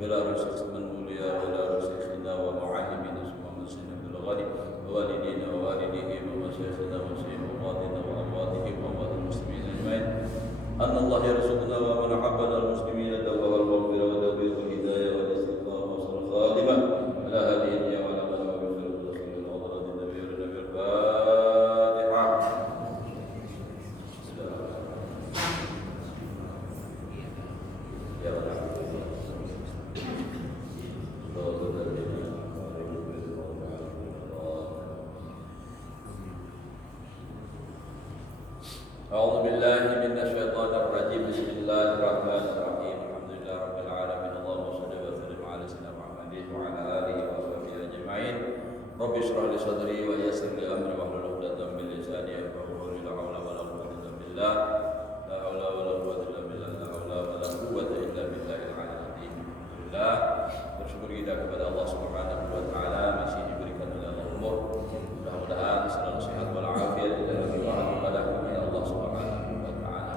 بلا رزق من أولياء ولا رزقنا ومعلمنا ومسلمين بالغالب ووالدينا ووالديهم ومشايخنا ومشايخ أمواتنا وأمواتهم وأموات المسلمين أجمعين أن الله يرزقنا ومن حبنا المسلمين التوبة والمغفرة والتوفيق والهداية والاستغفار وحسن الخاتمة على هذه الدنيا وعلى ما يغفر الرسول وحضرة النبي والنبي الفاتحة. يا رب أعوذ بالله من الشيطان الرجيم. بسم الله الرحمن الرحيم. الحمد لله رب العالمين. اللهم صل وسلم على سيدنا محمد وعلى آله وصحبه أجمعين. رب اشرح لي صدري ويسر لي أمري واحلل عقدة من لساني يفقهوا قولي. لا حول ولا قوة إلا بالله. لا حول ولا قوة إلا بالله. لا حول ولا قوة إلا بالله العلي العظيم. Alhamdulillah, bersyukur kita kepada Allah Subhanahu wa taala masih diberikan oleh Allah umur. Mudah-mudahan selalu sehat walafiat dan doa kepada Allah Subhanahu wa taala.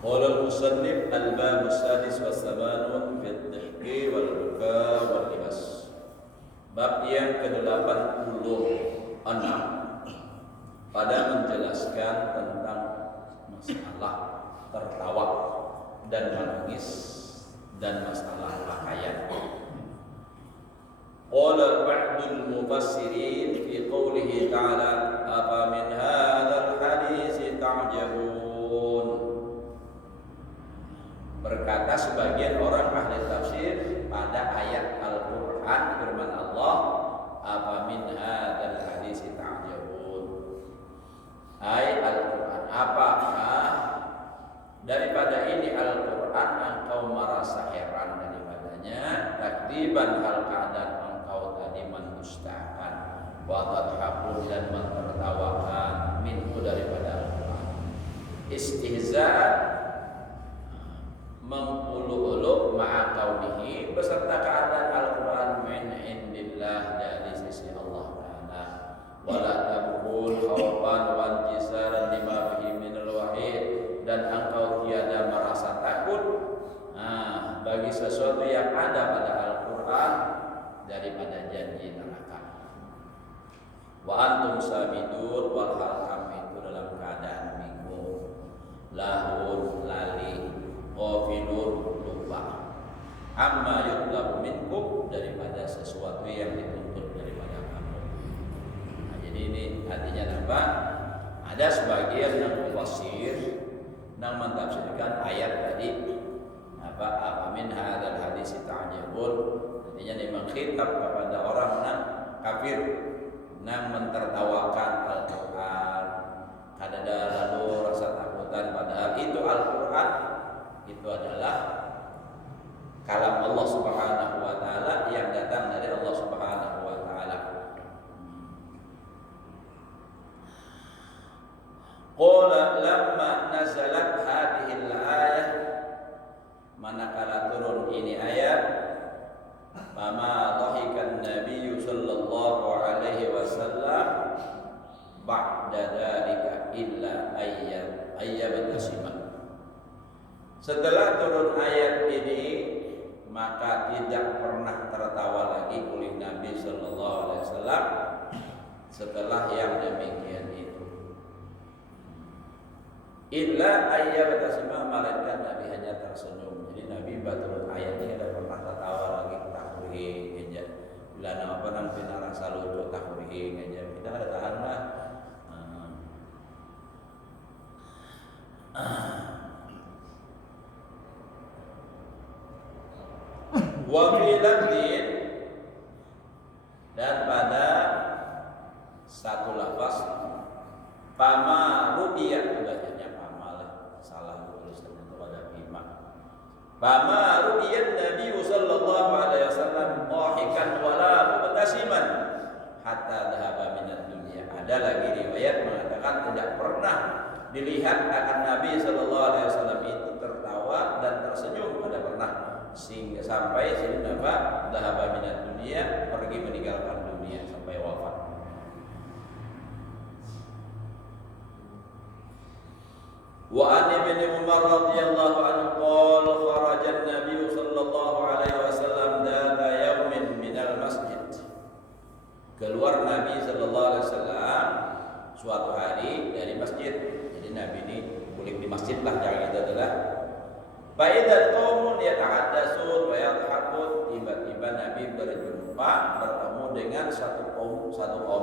Qala al-musannif al-bab as-sadis wa samanun fi ad-dhihki wal buka wal libas. Bab yang ke-86 pada menjelaskan tentang masalah tertawa dan menangis dan masalah pakaian. Qala ba'dul mufassirin fi qawlihi ta'ala afa min hadzal hadits ta'jabun. Berkata sebagian orang ahli tafsir pada ayat Al-Qur'an firman Allah afa min hadzal hadits ta'jabun. Ayat Al-Qur'an, apakah daripada ini Al-Quran engkau merasa heran daripadanya, takdiban hal keadaan engkau tadi mendustakan, wa tadhakun dan mentertawakan minhu daripada Al-Quran, istihza mengulu-ulu ma'a kaunihi beserta keadaan Al-Quran min indillah dari sisi Allah Ta'ala, wala tabkul khawfan wa intisaran lima bihi minal wahid, dan engkau tiada merasa takut bagi sesuatu yang ada pada Al-Quran daripada janji neraka. Wa antum samidun wal hal itu dalam keadaan bingung, lahun lali, ghafilun lupa, amma yutlabu minkum daripada sesuatu yang dituntut daripada kamu. Jadi ini artinya apa? Ada sebagian yang mufassir yang mentafsirkan ayat tadi apa min hadzal hadis ta'jabun, artinya dia mengkhitab kepada orang yang kafir yang mentertawakan Al-Qur'an, kadada lalu rasa takutan, padahal itu Al-Qur'an itu adalah kalam Allah Subhanahu wa taala yang datang dari Allah Subhanahu wa taala. Qala lamma nazalat hadhil ayah, manakala turun ini ayat, mama dhahikan Nabi sallallahu alaihi wasallam ba'da dzalika illa ayyabtasima. Setelah turun ayat ini, maka tidak pernah tertawa lagi oleh Nabi sallallahu alaihi wasallam setelah yang demikian itu. Illa ayyabtasima, melainkan Nabi hanya tersenyum. Jadi Nabi batul ayat ini tidak pernah tertawa lagi, takwih aja. Bila apa nanti rasa lucu takwih aja. Kita ada tahan lah. Wa filatin, dan pada satu lafaz pama ru'iyah, bacanya pama lah, salah tulisannya itu ada bima. Pama ru'iyat Nabi sallallahu alaihi wasallam dhahikan wala mubtasiman hatta dhahaba minad dunya. Ada lagi riwayat mengatakan tidak pernah dilihat akan Nabi sallallahu alaihi wasallam itu tertawa dan tersenyum, tidak pernah, sehingga sampai sehingga dhahaba minad dunya, pergi meninggalkan dunia sampai wafat. Wa an ibn Umar radhiyallahu anhu qala kharaja keluar Nabi sallallahu alaihi wasallam suatu hari dari masjid. Jadi Nabi ini kulik di masjid lah, jangan itu adalah Faidzal qaumun yatahaddatsun wa yadhakun. Tiba-tiba Nabi bertemu dengan satu kaum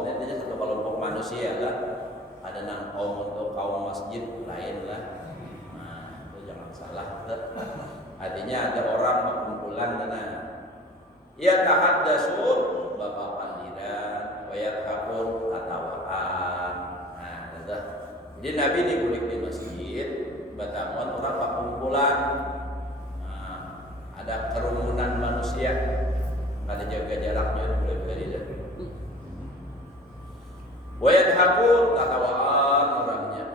ini satu kelompok manusia lah. Ada nang kaum untuk kaum masjid lain lah. Nah, itu jangan salah. Artinya ada orang berkumpulan karena yatahaddatsun bapak pandiran wa yadhakun tatawaan. Nah, itu. Jadi Nabi dikulik di masjid, bertemu orang berkumpulan. Ada kerumunan manusia, ada jaga jaraknya mulai dari itu. Wayadhakun tatawaan orangnya.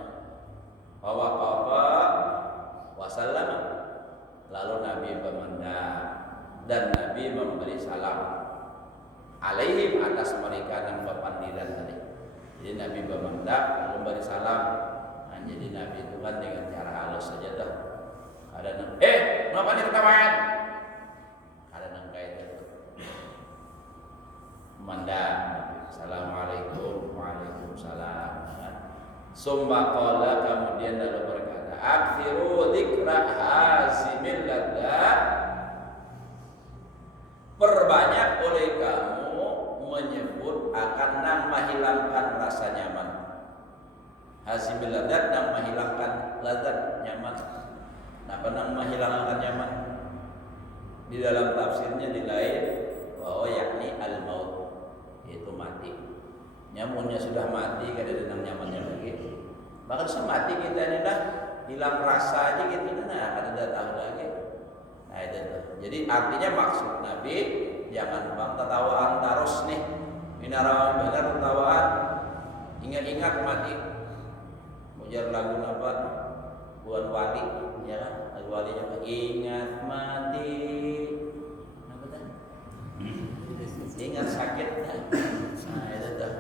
Waqafa wasallam. Lalu Nabi memandang dan Nabi memberi salam alaihim atas mereka yang berpandiran tadi. Jadi Nabi memandang lalu memberi salam. Nah, jadi Nabi itu kan dengan cara halus saja tuh. Ada nang, kenapa nih ketawain? Ada nang kayak itu. Memandang, assalamualaikum, waalaikumsalam. Summa qala, kemudian lalu berkata, akthiru dzikra hasimil ladzat. Perbanyak oleh kamu menyebut akan nama hilangkan rasa nyaman. Hasimil ladzat, nama hilangkan ladzat nyaman. Kenapa nama hilangkan nyaman? Di dalam tafsirnya dilain bahwa yakni al-maut, yaitu mati. Nyamunnya sudah mati, kada ada nyamannya lagi. Bahkan semati kita ini dah hilang rasa aja gitu, nah kada tahu lagi. Nah itu tuh. Jadi artinya maksud Nabi jangan bang tertawaan terus nih. Minarawan benar tertawaan. Ingat-ingat mati. Mujar lagu apa? Buan wali, ya kan? Lagu walinya ingat mati. Apa dah? Ingat sakit. Nah itu tuh.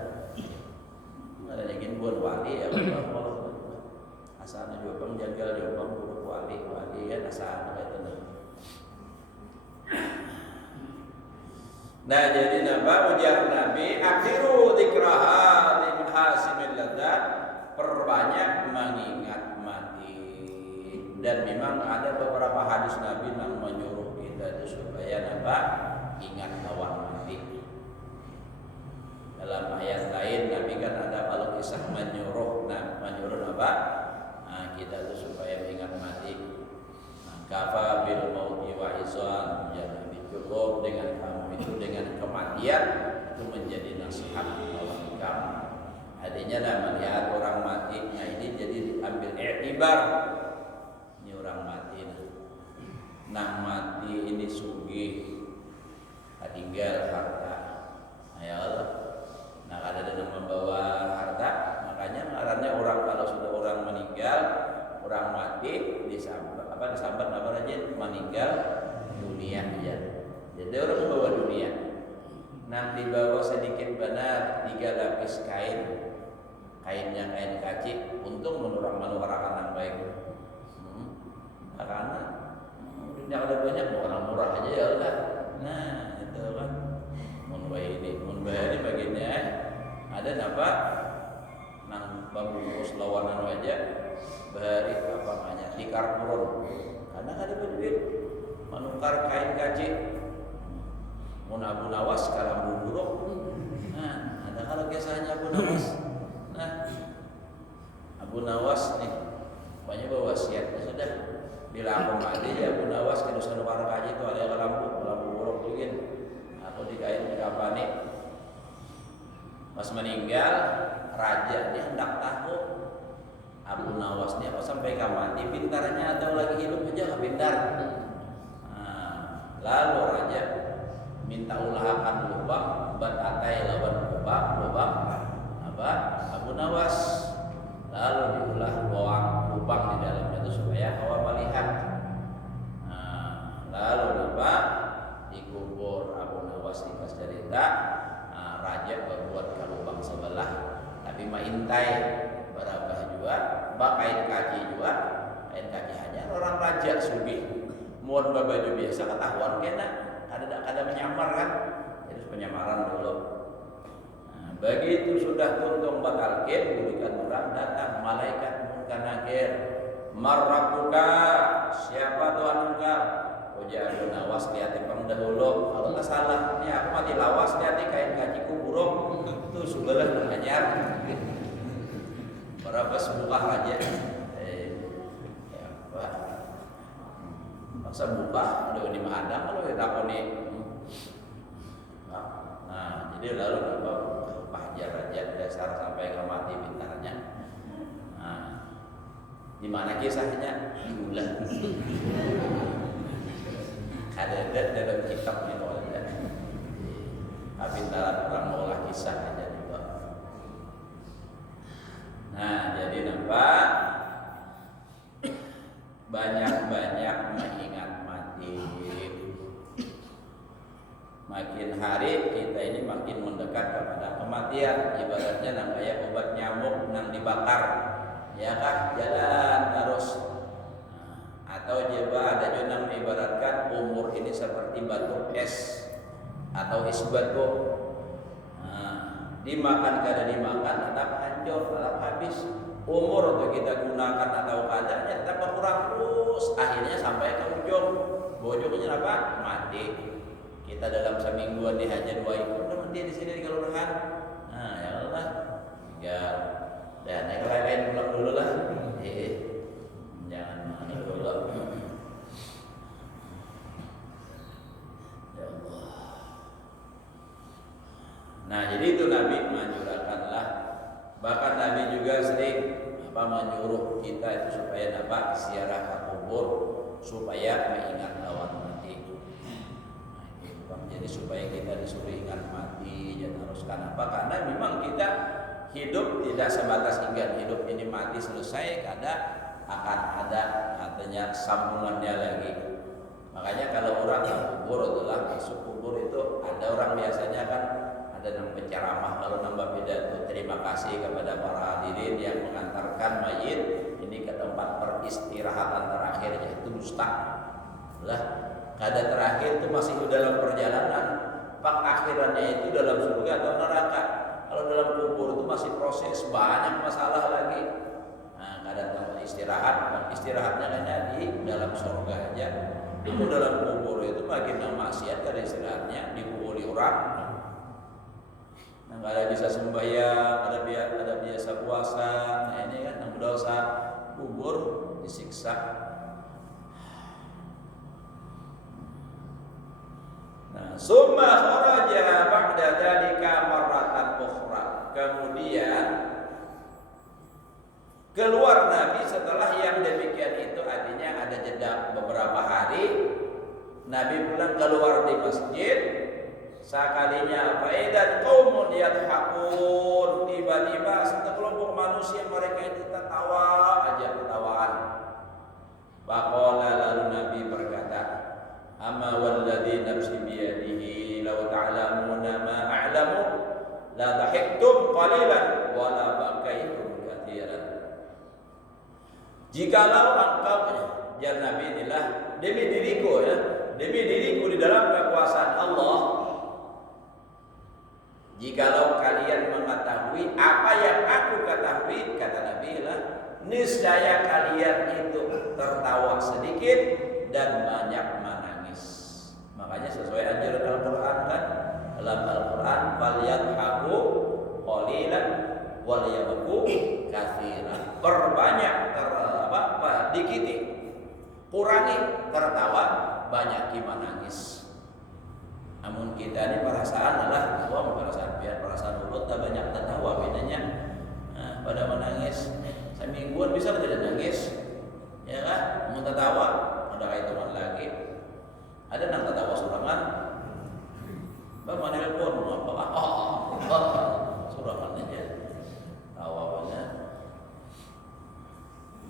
Ada yang buat wali ya, Allah. Asana juga pengjagal juga buruk wali kan asana itu. Nah jadi napa ujar Nabi akhiru dzikraha min hasimil ladzat, perbanyak mengingat mati. Dan memang ada beberapa hadis Nabi yang menyuruh kita itu supaya napa ingat lawan mati. Dalam ayat lain Nabi kan ada kalau kisah menyuruh apa? Nah, kita itu supaya mengingat mati. Nah, kafa bil mauti wa izan, ya Nabi cukup dengan kamu itu dengan kematian itu menjadi nasihat bagi kamu. Artinya dah melihat orang mati, nah ini jadi diambil i'tibar. Ini orang mati nah mati ini sugih, tinggal harta. Nah, ya Allah. Nah, ada yang membawa harta, makanya ngarannya orang kalau sudah orang meninggal, orang mati disambat apa aja meninggal dunia aja. Jadi orang membawa dunia. Nah, dibawa sedikit benar 3 lapis kain. Kainnya kain kaci, untung menurang-menurangkan yang baik. Karena dunia ada banyak orang murah aja ya Allah. Nah, itu kan mun ini bagiannya ada apa nang bungkus lawanan aja bahari apa namanya tikar purun karena ada duit menukar kain kaci mun Abu Nawas kalam buruk. Nah ada kalau kisahnya Abu Nawas. Nah Abu Nawas nih banyak wasiatnya sudah bila aku mati ya Abu Nawas kena nukar kaji itu ada lampu buruk juga. Aku dikain di kapane pas meninggal raja dia hendak tahu Abu Nawas dia sampai mati pintarnya atau lagi hidup aja pintar. Nah, lalu raja minta ulahakan lubang batatai lawan lubang apa Abu Nawas lalu diulah lubang di dalamnya itu supaya hawa melihat. Nah, lalu apa dikubur Abu Nawas di pas cerita. Raja berbuat ke lubang sebelah tapi maintai berapa juga kain kaki hanya orang raja sugih mohon baju biasa ketahuan kena ada menyamar kan itu penyamaran dulu. Begitu sudah tuntung batalkin, bulikan orang datang malaikat munkar nakir. Marrabuka, siapa Tuhan engkau? Ujar nawas lihat pendahulu. Kalau nggak salah, ini aku mati lawas lihat kain kakiku buruk. Itu sebelah nanyar. Berapa sebuah aja. Ya apa? Masa buka, aduh ini mah ada kalau kita koni. Nah, jadi lalu apa? Pajar aja dasar sampai ke mati pintarnya. Nah, di mana kisahnya? Diulang. Ada dalam kitab itu ada. Pintaran orang mengolah kisah aja itu. Nah, jadi nampak banyak-banyak mengingat mati. Makin hari kita ini makin mendekat kepada kematian. Ibaratnya namanya obat nyamuk nang dibakar, ya kan, jalan terus. Atau coba ada juga yang ibaratkan umur ini seperti batu es atau es batu. Dimakan kada dimakan tetap hancur, tetap habis. Umur untuk kita gunakan atau kadarnya tetap berkurang terus. Akhirnya sampai ke ujung. Ujungnya apa? Mati. Kita dalam semingguan dihajar 2 ekor, teman dia di sini di kelurahan. Nah, ya Allah, ya, dan yang lain pulang dulu lah. Jangan mana dulu. Ya Allah. Nah, jadi itu Nabi menganjurkanlah. Bahkan Nabi juga sering menyuruh kita itu supaya ziarah ke kubur supaya mengingat lawan mati. Jadi supaya kita disuruh ingat mati, jangan teruskan apa? Karena memang kita hidup tidak sebatas hingga hidup ini mati selesai, kada akan ada artinya sambungannya lagi. Makanya kalau orang yang kubur adalah masuk kubur itu ada orang biasanya kan ada yang penceramah lalu nambah pidato terima kasih kepada para hadirin yang mengantarkan mayit ini ke tempat peristirahatan terakhir yaitu dusta. Lah kada terakhir itu masih dalam perjalanan, pengakhirannya itu dalam surga atau neraka. Kalau dalam kubur itu masih proses banyak masalah lagi. Nah, kada tempat istirahatnya hanya di dalam surga aja. Itu dalam kubur itu makin maksiat kada istirahatnya dipukuli orang. Nah, kada bisa sembahyang, ada biasa puasa. Nah, ini kan yang berdosa kubur disiksa. Nah, summa kharaja ba'da dzalika marratan ukhra. Kemudian keluar Nabi setelah yang demikian itu, artinya ada jeda beberapa hari. Nabi pulang keluar di masjid. Sekalinya faidan qaumun yadhakun, tiba-tiba sekelompok manusia mereka itu tertawa aja ketawaan. Faqala lalu Nabi berkata, amma walladhi nafsi biyadihi law ta'lamuna ma a'lamu la dhahiktum qalilan wa la bakaitum katsiran. Jikalau engkau ya Nabi inilah demi diriku di dalam kekuasaan Allah, jikalau kalian mengetahui apa yang aku ketahui, kata Nabi lah, niscaya kalian itu tertawa sedikit dan banyak menangis. Makanya sesuai anjuran Al-Quran kan, dalam Al-Quran falyadhaku qalilan wal yabku katsiran. Perbanyak dikiti, kurangi tertawa, banyak menangis. Namun kita ini perasaan adalah perasaan biar perasaan mulut tak banyak tertawa bedanya. Nah, pada menangis semingguan bisa tidak nangis, ya kan? Mau tertawa ada kait teman lagi. Ada nang tertawa surangan. Bang mana telepon apa? Surangan aja. Tawa banget.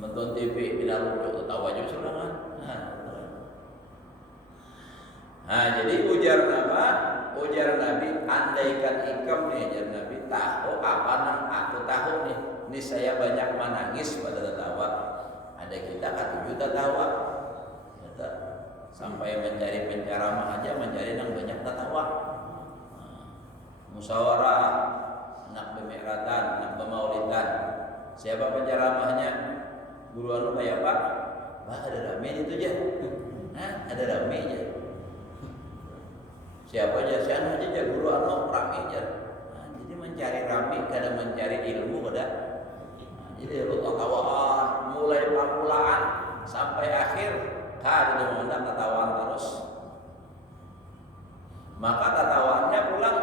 Nonton TV tidak lucu tawa juga surangan. Nah, jadi ujar Nabi, andaikan ikam nih, ujar Nabi, tahu apa nang aku tahu nih. Ini saya banyak menangis pada tertawa. Ada kita katuju tertawa. Sampai mencari penceramah aja mencari yang banyak tertawa. Musyawarah nak bemi'ratan, nak bemaulidan. Siapa penceramahnya? Guru anu kayak Pak? Wah, ada rame itu aja. Ada rame aja. Siapa aja? Siapa aja guru anu rame aja. Jadi mencari rame, kadang mencari ilmu kada. Jadi lu tatawaan mulai permulaan sampai akhir itu mengundang tatawaan terus. Maka tatawaannya pulang.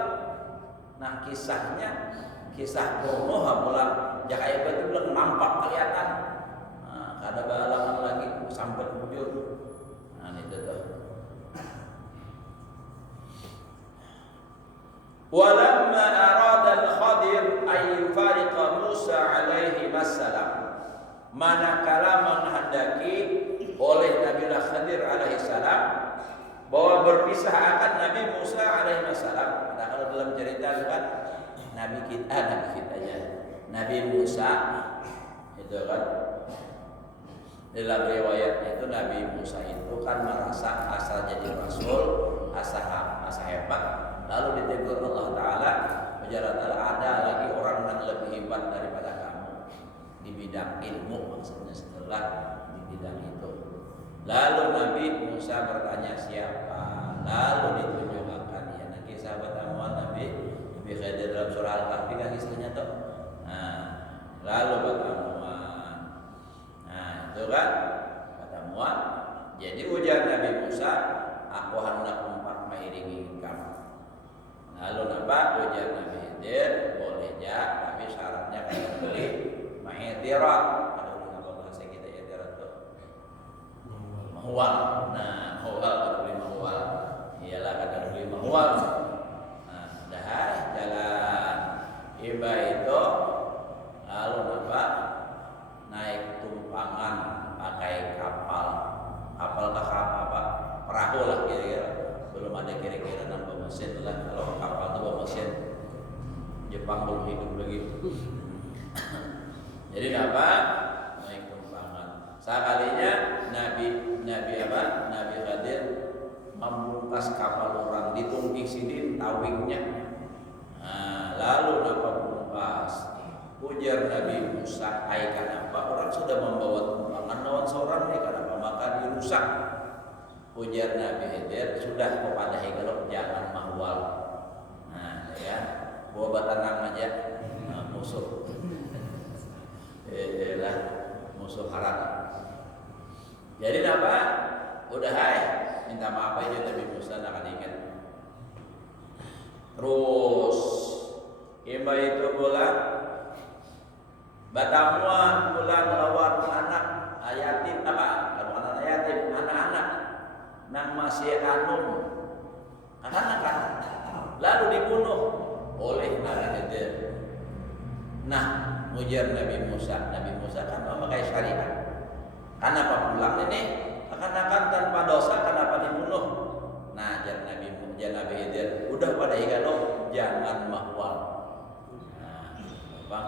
Nah kisahnya kisah Bono pulang Jakaya itu bilang nampak kelihatan. Nah, kada balangan lagi sampai bujur. Nah itu tuh. Walamma arada al-Khadir ay yufariqa Musa alaihi wassalam, manakala menghendaki oleh Nabiullah Khadir alaihi salam bahwa berpisah akan Nabi Musa alaihi wassalam. Nah, kalau dalam cerita kan Nabi kitanya Nabi Musa itu kan dalam riwayatnya itu Nabi Musa itu kan merasa asal jadi rasul, asa hebat. Lalu ditegur Allah Ta'ala, ada lagi orang yang lebih hebat daripada kamu di bidang ilmu, maksudnya setelah di bidang itu. Lalu Nabi Musa bertanya siapa? Lalu ditunjukkan ya nanti sahabat amuan Nabi Khadir dalam surah Al-Kahfi kan kisahnya tuh. Nah, lalu pertemuan. Nah, itu kan pertemuan. Jadi ujar Nabi Musa, aku hendak mengiringi kamu. Lalu nampak ujar Nabi Khidir, boleh ya, tapi syaratnya kayak beli ma'idhirat. Ada ulang apa bahasa kita idhirat tuh? Mahwal. Nah, mahwal kata beli mahwal. Iyalah kata beli mahwal. Nah, dah jalan. Iba itu lalu nampak naik tumpangan pakai kapal. Kapal kah apa? Perahu lah kira-kira. Belum ada kira-kira nambah mesin lah. Kalau kapal itu bawa mesin, Jepang belum hidup lagi. Jadi apa? Naik tumpangan. Sekalinya Nabi Khadir membungkas kapal orang ditungking sini tawingnya. Nah, lalu napa bungkas? Ujar Nabi Musa, "Ai kenapa orang sudah membawa tumpangan lawan seorang nih kenapa maka dirusak?" Ujar Nabi Khidir, sudah kepada kalau jangan mahwal. Nah, ya, bawa batanang aja, musuh. Lah, musuh haram. Jadi apa? Udah minta maaf aja Nabi Musa nak ingat. Terus, imba itu pulang, batamuan pulang melawan anak yatim anak yatim, anak-anak nang masih anak-anak lalu dibunuh oleh Nabi Khidir. Nah, ujar Nabi Musa kan memakai syariat. Kenapa pulang ini? Akan-akan tanpa dosa kenapa dibunuh? Nah, jar Nabi Khidir, udah pada hikano jangan mahwal. Nah, apa?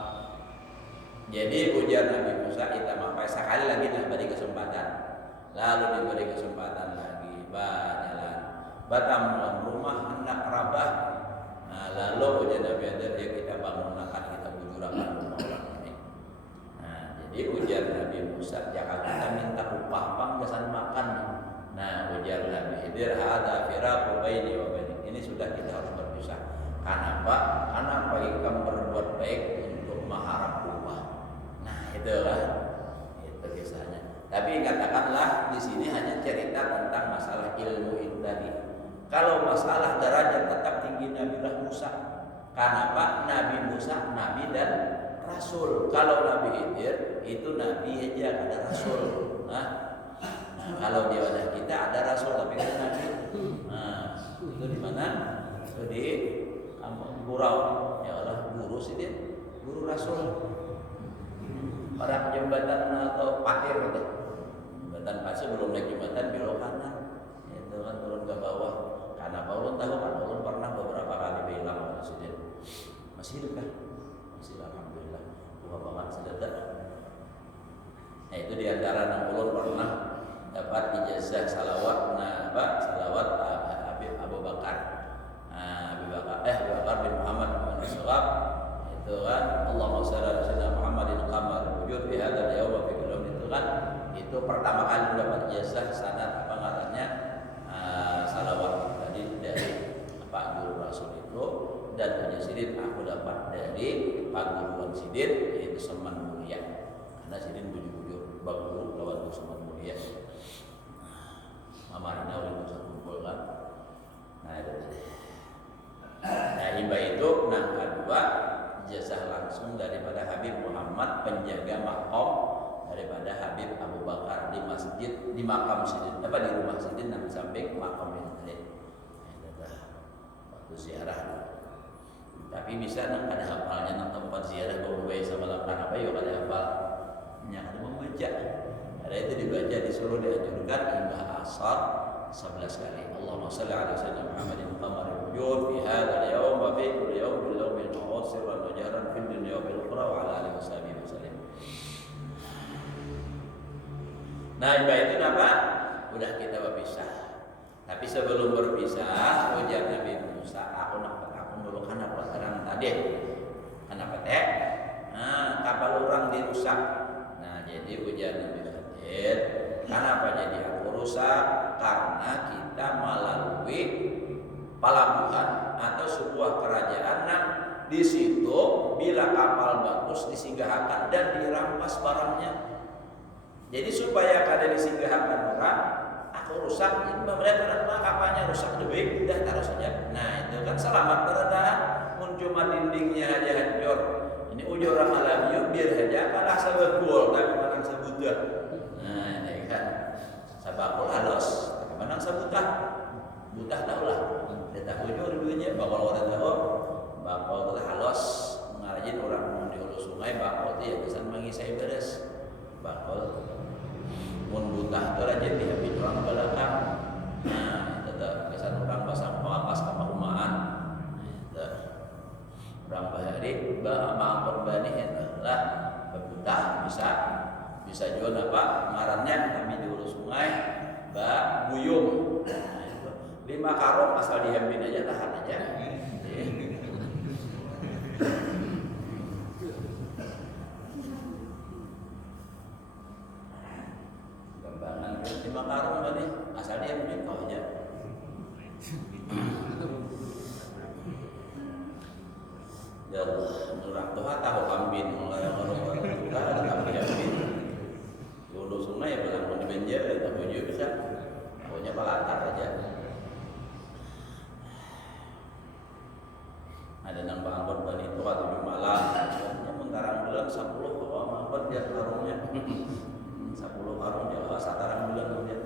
Jadi ujar Nabi Musa kita memakai sekali lagi beri kesempatan. Lalu diberi kesempatan lagi, jalan batamuan rumah hendak rabah. Nah, lalu ujar Nabi Khidir, ya kita bangun akan kita bujurakan rumah orang ini. Nah, jadi ujar Nabi Musa, jangan kita minta upah panggasan makan. Nah, ujar Nabi Khidir, hada firaqu baini wa bainik. Ini sudah kita harus berpisah. Kenapa? Karena kamu berbuat baik untuk mengharap upah. Nah, itulah itu kisahnya. Tapi katakanlah di sini hanya cerita tentang masalah ilmu itu tadi. Kalau masalah derajat tetap tinggi Nabiullah Musa. Kenapa? Nabi Musa nabi dan rasul. Kalau Nabi Khidir itu nabi aja, ada rasul. Nah, kalau di wadah kita ada rasul tapi ada nabi. Nah, itu di mana? Itu di kampung Gurau. Ya Allah, guru sih dia, guru rasul. Orang jembatan atau patir gitu. Jembatan pasir belum naik jembatan belok kanan. Itu kan turun ke bawah. Karena ulun tahu kan ulun pernah beberapa kali bilang presiden. Masih hidup kan? Masih alhamdulillah. Tua banget sededak. Nah, itu diantara yang ulun pernah dapat ijazah salawat. Salawat Abu Bakar. Abu Bakar bin Muhammad bin Suhab. pertama kali mendapat ijazah sanad apa ngarannya salawat tadi dari Pak Guru Rasul itu, dan punya sidin aku dapat dari Pak Guru Sidin yaitu Seman Mulia, karena sidin bujur-bujur Pak Guru lawan Seman Mulia. Amarina udah bisa kumpul kan. Nah itu tadi. Nah hibah itu nah kedua ijazah langsung daripada Habib Muhammad penjaga makom daripada Habib Abu Bakar di masjid di makam sidin apa di rumah sidin nang samping makam itu tadi. Nah, waktu ziarah. Tapi bisa nang ada hafalnya nang tempat ziarah bawa sama lakukan apa yuk ada hafal. Yang ada membaca. Ada itu dibaca disuruh dianjurkan hingga asar 11 kali. Allahumma shalli ala sayyidina Muhammadin qamaril wujud fi hadzal yawm wa fi kulli yawm bil yawmil mawsir wa najaran fid dunya wa bil ukhra wa ala alihi wasallam. Nah, itu apa? Udah kita berpisah. Tapi sebelum berpisah, ujar Nabi Musa, aku nak aku dulu kan apa terang tadi. Kenapa teh? Nah, kapal orang dirusak. Nah, jadi ujar Nabi Khadir, kenapa jadi aku rusak? Karena kita melalui pelabuhan atau sebuah kerajaan yang di situ bila kapal bagus disinggahkan dan dirampas barangnya. Jadi supaya kada disinggahakan orang, aku rusak. Ini pemerintah orang kapalnya rusak lebih, udah taruh saja. Nah itu kan selamat berendah. Mun cuma dindingnya aja hancur. Ini ujur orang alami biar aja kalah sebetul tapi paling sebutah. Nah ini kan sabakul halus, tapi menang sebutah. Butah tahu lah. Dia tahu ujur dulunya bakal orang tahu. Bakal telah halus mengarajin orang di hulu sungai bakal dia kesan mengisai beres. Bakal mun butah tu aja dia orang belakang. Nah, itu kesan orang pasang pakas sama rumahan. Itu orang bahari maafkan bani lah butah bisa juga apa ngarannya kami di hulu sungai buyung. Nah, itu 5 karung asal diamin aja tahan aja. Lima karung tadi asal dia punya kau aja. Ya Allah, orang tua tahu kambing, orang tua ada kambing. Dulu sungai ya bilang mau dibenjer, tapi juga bisa. Tahunya pelatar aja. Ada nang bangun bani itu atau malam, hanya mentarang bulan 10 kalau mampet dia karungnya. 10 karung dia satarang bulan dia.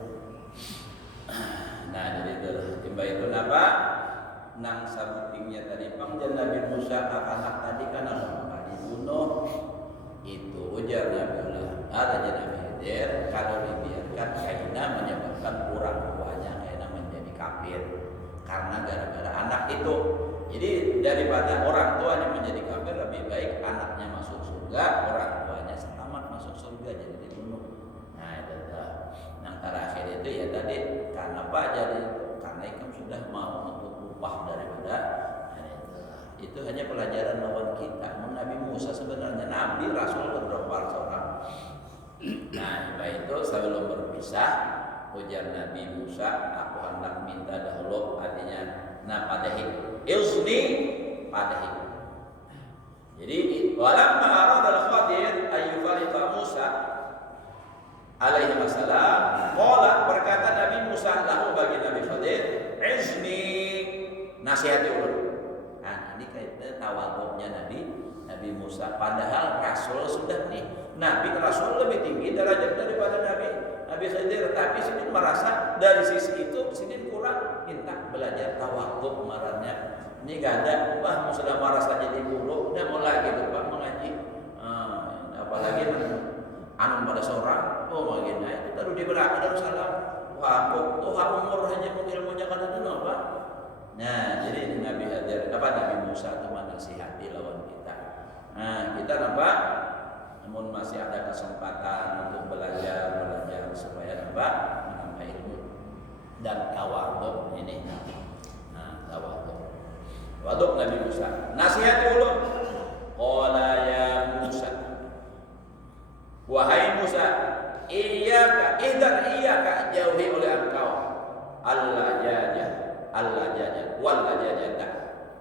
Nah jadi itu apa? Nang sabutingnya tadi pangjan Nabi Musa anak tadi kan anak dibunuh. Itu ujar Nabiullah ada Nabi Khidir kalau dibiarkan kaina menyebabkan orang tuanya kaina menjadi kafir karena gara-gara anak itu. Jadi daripada orang tuanya menjadi kafir lebih baik anaknya masuk surga, orang tuanya selamat masuk surga jadi dibunuh. Nah itu yang terakhir itu ya tadi karena apa jadi karena ikam sudah mau untuk upah daripada itu hanya pelajaran lawan kita. Nabi Musa sebenarnya Nabi Rasul beberapa orang. Nah itu sebelum berpisah ujar Nabi Musa aku hendak minta dahulu artinya padahi izni padahi. Jadi walamma arada al-Khadir ayyufariqa Musa alaihi wassalam qala berkata Nabi Musa lahu bagi Nabi Khadir izni nasihati ulun. Nah ini kaitannya tawadhunya Nabi Musa padahal Rasul sudah nih Nabi Rasul lebih tinggi derajat daripada Nabi Khidir, tapi sini merasa dari sisi itu sini kurang minta belajar tawadhu marahnya. Ini gak ada bah sudah merasa jadi guru udah mulai gitu Pak mengaji. Apalagi anu pada seorang makin itu taruh di belakang Darussalam. Wah kok tuh umur hanya ilmunya kan itu apa? Nah jadi Nabi Khidir Nabi Musa itu menasihati lawan kita. Nah kita nampak namun masih ada kesempatan untuk belajar supaya menambah ilmu dan tawadhu ini. Nah tawadhu Nabi Musa nasihati ulun qala ya Musa wahai Musa iyyaka Idzan iyaka jauhi oleh engkau Allah jajah wala jajadah.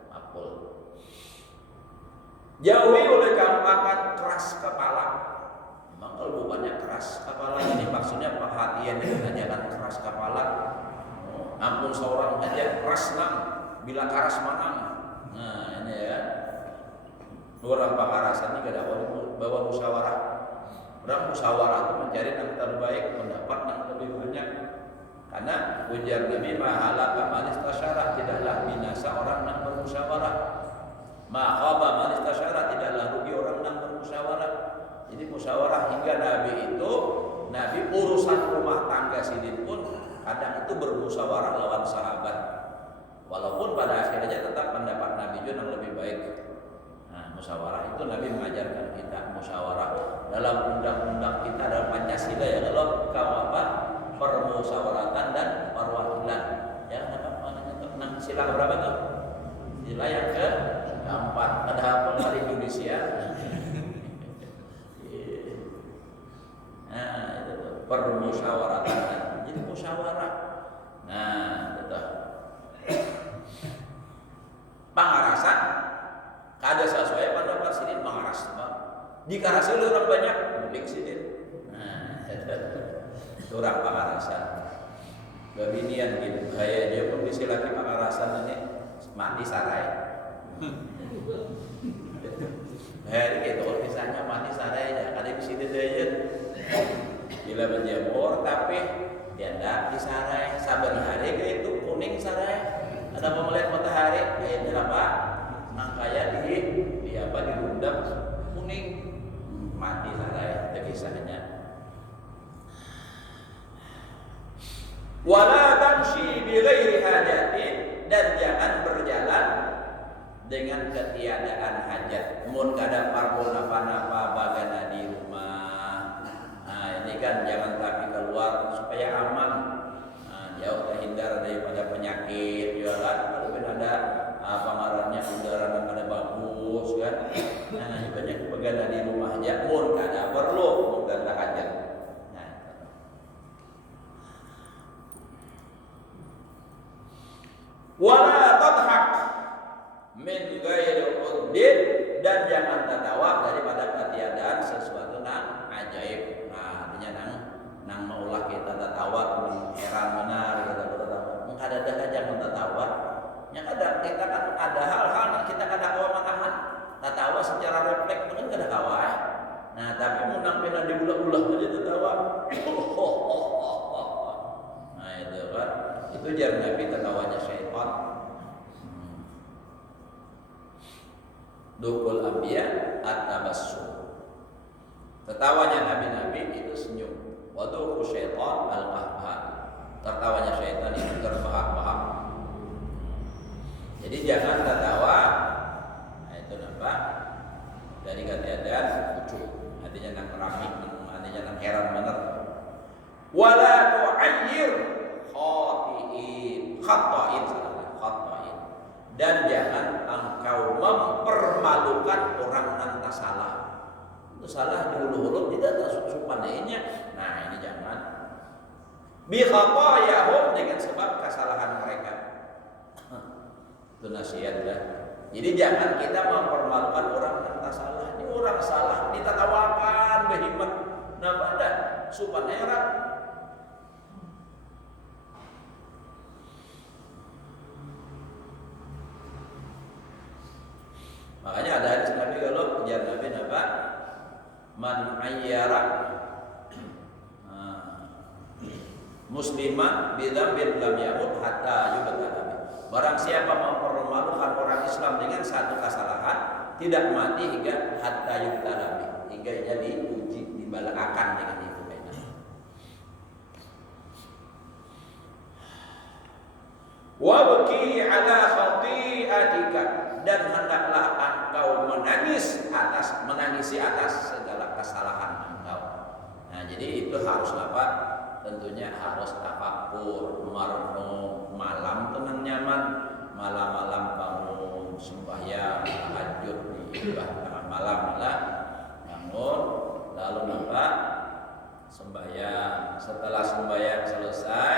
Maf'ul. Jauhi oleh kamu akan keras kepala. Memang kalau bukannya keras kepala ini maksudnya perhatian itu jangan keras kepala. Ampun seorang aja keras nang bila keras manang. Nah ini ya. Orang pangarasan ini gak ada bawa musyawarah. Orang musyawarah itu mencari yang terbaik, pendapat yang lebih banyak. Karena ujar Nabi mahalaka man istasyara, tidaklah binasa orang yang bermusyawarah. Ma khaba man istasyara, tidaklah rugi orang yang bermusyawarah. Jadi musyawarah hingga Nabi urusan rumah tangga sidin pun kadang itu bermusyawarah lawan sahabat. Walaupun pada akhirnya tetap pendapat Nabi juga yang lebih baik. Nah, musyawarah itu Nabi mengajarkan kita musyawarah dalam undang-undang kita dalam Pancasila ya kalau apa permusyawaratan dan perwakilan. Ya, apa namanya sila berapa tuh? Sila yang keempat. Ada apa dari Indonesia? Nah, itu tuh permusyawaratan. Jadi musyawarah. Nah, itu. Pangarasan kada sesuai pendapat sidin pangaras. Dikarasi oleh orang banyak, mulik sidin. Nah, itu orang pangarasan. Babinian gitu. Kayak dia pun bisa lagi pangarasan ini mati sarai. Gitu misalnya mati sarai ya, kada bisa deh. Bila menjemur tapi dia tidak disarai saban hari itu kuning sarai ada mau melihat matahari kayak apa nangkaya di apa dirundam kuning mati sarai itu kisahnya. Wala tamshi bi ghairi hajatin, dan jangan berjalan dengan ketiadaan hajat. Mun kada parpol napa-napa bagana di rumah. Nah, ini kan jangan tapi keluar supaya aman. Nah, jauh terhindar daripada penyakit, ya kan? Kalau ada pengaruhnya udara yang kada bagus kan. Nah, banyak bagana di rumah aja mun kada perlu, mun kada hajat. Nah, wala tadhak min ghairi uddin, dan jangan tertawa daripada ketiadaan sesuatu yang ajaib. Nah, artinya nang maulah kita tertawa, heran benar kita tertawa. Mengkada ada jangan tertawa. Yang ada kita kan ada hal-hal yang kita kada kawa manahan. Tertawa secara refleks kan kada kawa. Nah, tapi munang pena diulah-ulah aja tertawa. Nah, itu kan. Itu jar Nabi tertawanya syaitan. Dukul anbiya at-tabassum. Tertawanya nabi-nabi itu senyum. Wa duku syaitan al-qahqah. Tertawanya syaitan itu terbahak-bahak. Jadi jangan tertawa. Nah, itu nampak dari ketiadaan lucu. Artinya nang ramik, artinya nang heran bener. Wala tu'ayyir khata'in. Dan jangan engkau mempermalukan orang yang tak salah. Itu salah dihulu-hulu tidak supanainya. Nah, ini jangan. Bi khatayahum, dengan sebab kesalahan mereka. Itu nasihat dah. Jadi jangan kita mempermalukan orang yang tak salah. Ini orang salah ditatawakan behimat. Nah, pada supanai orang. Makanya ada hadis Nabi kalau ujar Nabi apa? Man ayyara muslimah bidzambin lam yamut hatta yubtala. Barang siapa mempermalukan orang Islam dengan satu kesalahan, tidak mati hingga hatta yubtala, hingga ia diuji, dibalaakan dengan itu. Wabki ala khati'atika, dan hendaklah engkau menangisi atas segala kesalahan engkau. Nah, jadi itu harus apa? Tentunya harus tafakkur, merenung, malam tenang nyaman, malam-malam bangun sembahyang, tahajud di tengah malam lah bangun, lalu apa? Sembahyang setelah sembahyang selesai,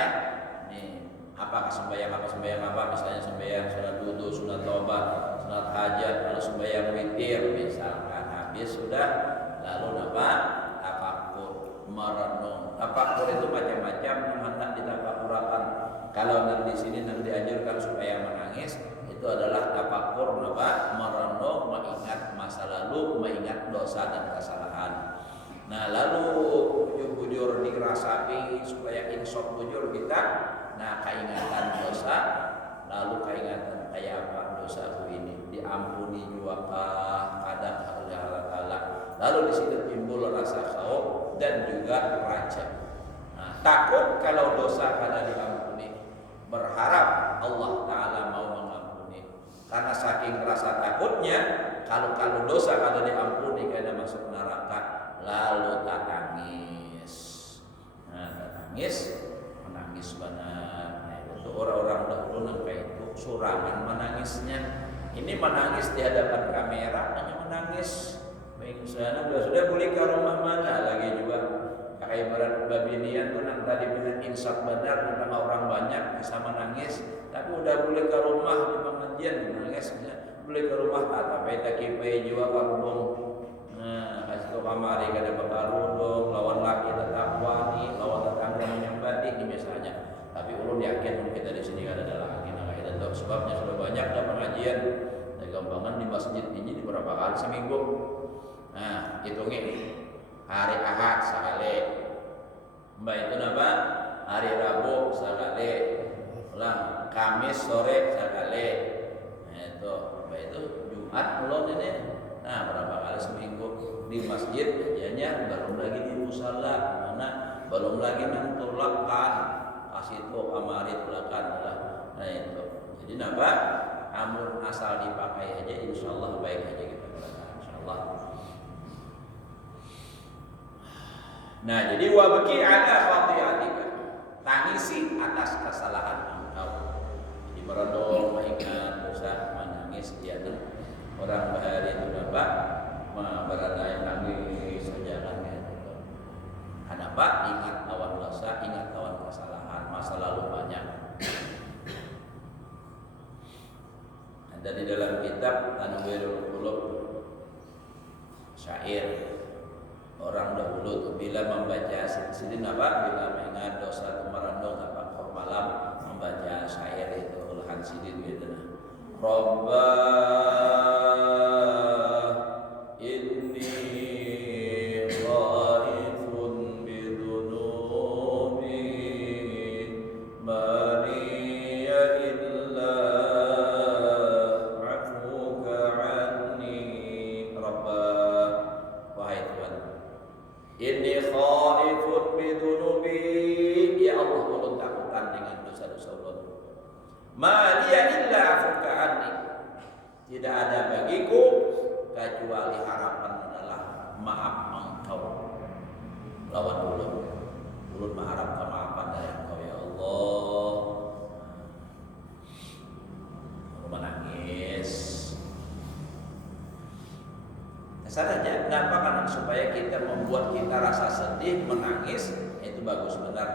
nih apakah sembahyang apa, misalnya sembahyang sunat wudu, sunat tobat, sunat hajat, lalu sembahyang witir, misalkan habis sudah, lalu apa? Tafakkur, merenung. Tafakkur itu macam-macam yang hendak ditafakurakan. Kalau nanti di sini nanti dianjurkan supaya menangis, itu adalah tafakkur, apa? Merenung, mengingat masa lalu, mengingat dosa dan kesalahan. Nah, lalu bujur dirasapi supaya insaf bujur kita. Nah, keingatan dosa, lalu keingatan kayak apa dosaku ini diampuni juga kadang Allah. Lalu di situ timbul rasa khauf dan juga raja. Nah, takut kalau dosa kada diampuni, berharap Allah Ta'ala mau mengampuni. Karena saking rasa takutnya, kalau dosa kada diampuni karena masuk neraka, lalu tak tangis. Nah, tak tangis, menangis benar. Nah, itu orang-orang dahulu sampai itu surangan menangisnya. Ini menangis di hadapan kamera, hanya menangis. Baik sana sudah boleh ke rumah mana lagi juga. Kayak berat babinian tuh nang tadi bilang insaf benar tentang orang banyak bisa menangis, tapi udah boleh ke rumah di pengajian menangis. Boleh ke rumah tapi tak kipai jiwa karudung. Nah, kasih ke kamari kada bakarudung, lawan laki tetap wani, lawan tetangga menyambati ini misalnya. Tapi ulun yakin kita di sini kada ada laki nang kita tahu sebabnya sudah banyak ada pengajian. Dan gampangan di masjid ini di beberapa kali seminggu. Nah, hitungin hari Ahad sekali, mbak itu apa? Hari Rabu sekali, ulang Kamis sore sekali. Nah itu, mbak itu Jumat belum ini. Nah berapa kali seminggu di masjid ajarnya, belum lagi di musala, mana belum lagi nang tulakan, kasih tuh kamari tulakan lah. Nah itu, jadi apa? Amun asal dipakai aja, insya Allah baik aja kita berangkat, insya Allah. Nah, jadi wabki ala khati'atika, tangisi atas kesalahan engkau. Jadi merenung, mengingat dosa, menangis dia tuh orang bahari itu dapat berandai nangis jangan gitu. Kenapa? Ingat lawan dosa, ingat lawan kesalahan, masa lalu banyak. Ada di dalam kitab Tanwirul Qulub syair orang dahulu tuh bila membaca sidin apa bila mengingat dosa merenung apa malam membaca syair itu ulahan sidin gitu nah. Robba inni ghaifun bidunubi mariya illa afuka anni Robba wahai Tuhan inni khaifun bidunubi ya Allah ulun takutan dengan dosa-dosa ulun ma liya illa afuka anni tidak ada bagiku kecuali harapan adalah maaf engkau lawan ulun mengharap kemaafan dari engkau ya Allah. Aku menangis saja kenapa karena supaya kita membuat kita rasa sedih menangis itu bagus benar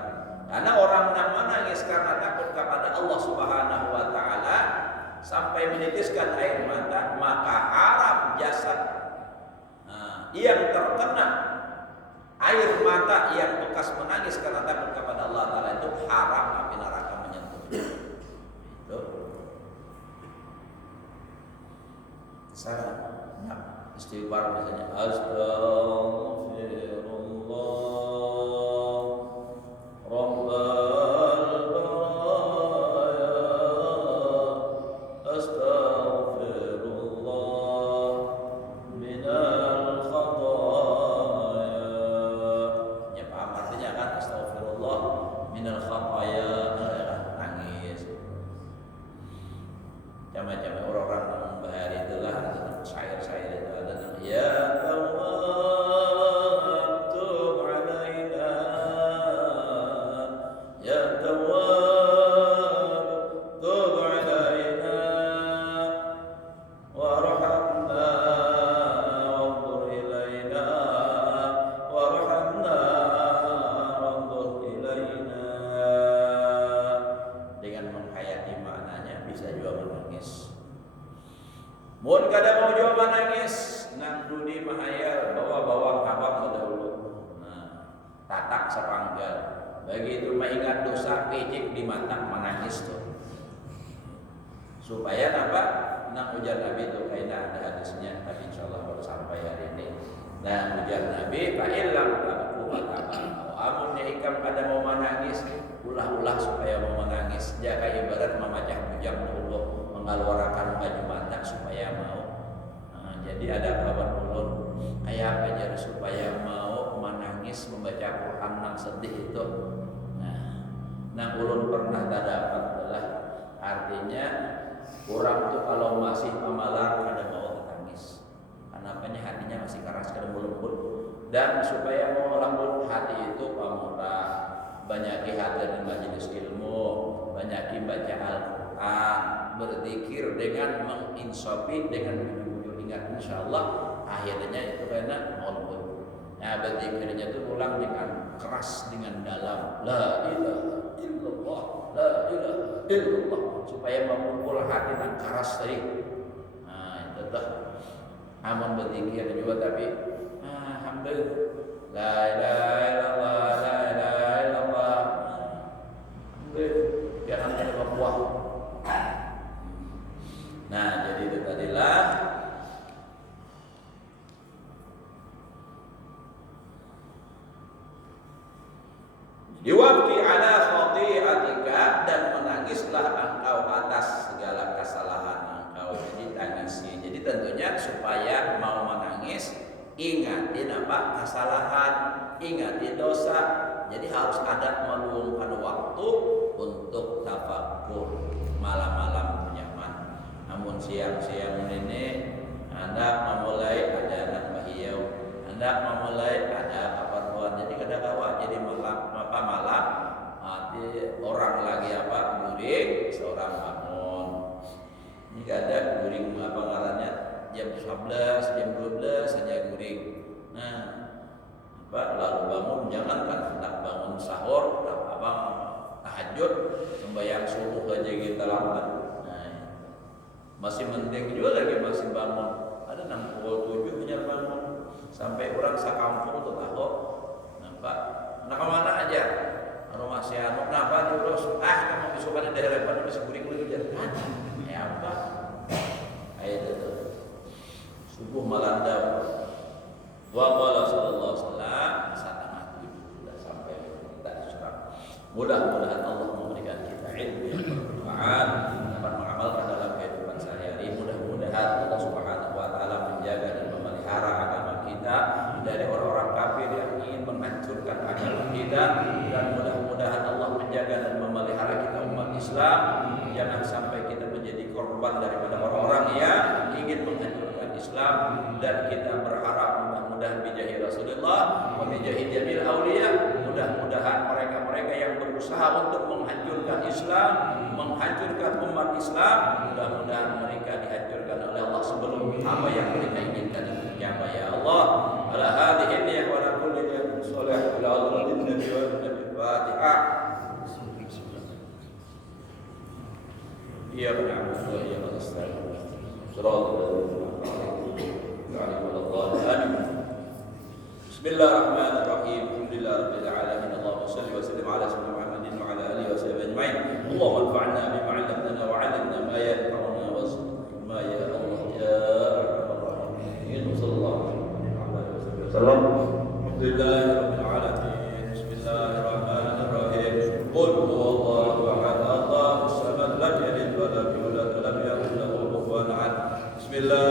karena orang yang menangis karena takut kepada Allah Subhanahu wa taala sampai menitiskan air mata maka haram jasad yang terkena air mata yang bekas menangis karena takut kepada Allah taala itu haram api neraka menyentuh itu salah istighfar misalnya astaghfirullah rabbal baraya astaghfirullah minal khataya ya paham artinya kan astaghfirullah minal khataya nangis macam-macam orang-orang bahari itulah syair-syair itu ada ya Allah kada mau jawab nangis nang dudi mahayal bawa bawang abang dahulu. Nah, tatak sepanggal. Begitu mengingat dosa pejik di mata menangis tuh. Supaya apa? Nang ujar Nabi itu kayaknya ada hadisnya, tapi insyaallah baru sampai hari ini. Nah, ujar Nabi, fa illam taku ataba. Amun ya ikam kada mau menangis, ulah-ulah supaya mau menangis. Jaka ibarat memacah bujang Allah, mengeluarkan baju mata supaya mau. Nah, jadi ada kawan ulun kayak apa jar supaya mau menangis membaca Quran nang sedih itu. Nah, ulun pernah dapat adalah artinya orang tuh kalau masih pemalar kada mau tangis. Kenapanya hatinya masih keras kada mau lembut. Dan supaya mau lembut hati itu pamurah, banyaki hadir di majelis ilmu, banyaki baca Al-Quran, berzikir dengan menginsafi dengan jujur ingat insyaallah akhirnya itu karena mau lembut. Nah, berzikirnya itu ulang dengan keras dengan dalam la ilaha illallah la ilaha illallah supaya memukul hati dan keras tadi. Nah, itu dah. Amun berzikir juga tapi alhamdulillah la ilaha illallah la ilaha illallah. Jangan ada berbuah. Nah, jadi itu tadilah diwabki ala khati'atika dan menangislah engkau atas segala kesalahan engkau. Jadi tangisi. Jadi tentunya supaya mau menangis ingatin apa kesalahan, ingatin dosa. Jadi harus ada meluangkan waktu untuk tafakkur malam-malam nyaman. Namun siang-siang ini Anda memulai ada anak bahiyau, Anda memulai ada keperluan. Jadi kadang-kadang jadi malam orang lagi apa guring seorang bangun. Ini ada guring apa ngarannya jam 11, jam 12 saja guring. Nah, apa lalu bangun jangan kan hendak bangun sahur, apa tahajud, sembahyang subuh aja kita lambat. Nah, masih penting juga lagi masih bangun. Ada 6:07 punya bangun sampai orang sakampung tuh tahu. Nampak? Nah, kemana aja? Kalau masih anu kenapa terus kamu besok ada daerah mana masih guring lagi jalan. Ya apa? Ayat itu. Subuh melanda. Wa qala sallallahu alaihi wasallam setengah 7 sudah sampai kita diserang. Mudah-mudahan Allah memberikan kita ilmu yang bermanfaat dapat mengamalkan dalam kehidupan sehari-hari. Mudah-mudahan Allah Subhanahu wa taala menjaga dan memelihara agama kita dari orang-orang kafir yang ingin menghancurkan agama kita, dan mudah-mudahan Allah menjaga dan memelihara kita umat Islam. Jangan sampai kita menjadi korban daripada orang-orang yang ingin menghancurkan Islam, dan kita berharap mudah-mudahan bijahi Rasulullah wa bijahi jamil auliya, mudah-mudahan mereka-mereka yang berusaha untuk menghancurkan Islam, menghancurkan umat Islam, mudah-mudahan mereka dihancurkan oleh Allah sebelum apa yang mereka inginkan itu tercapai ya Allah. Ala hadhihi niyyah wa ala kulli niyatin shalihah ila hadratin nabi wa nabi Fatihah. Iya benar, iya benar. Bismillahirrahmanirrahim. Alhamdulillahirabbil alamin. Allahumma shalli wa sallim ala sayyidina Muhammadin wa ala alihi wa sahbihi ajma'in. Allahumma anfa'na bima 'allamtana wa 'allimna ma yanfa'una wa zidna ya Allah ya arhamar rahimin. Sallallahu alaihi wasallam. Alhamdulillahirabbil alamin. Bismillahirrahmanirrahim. Qul huwallahu ahad, Allahus samad, lam yalid wa lam yulad wa lam yakul lahu kufuwan ahad. Bismillah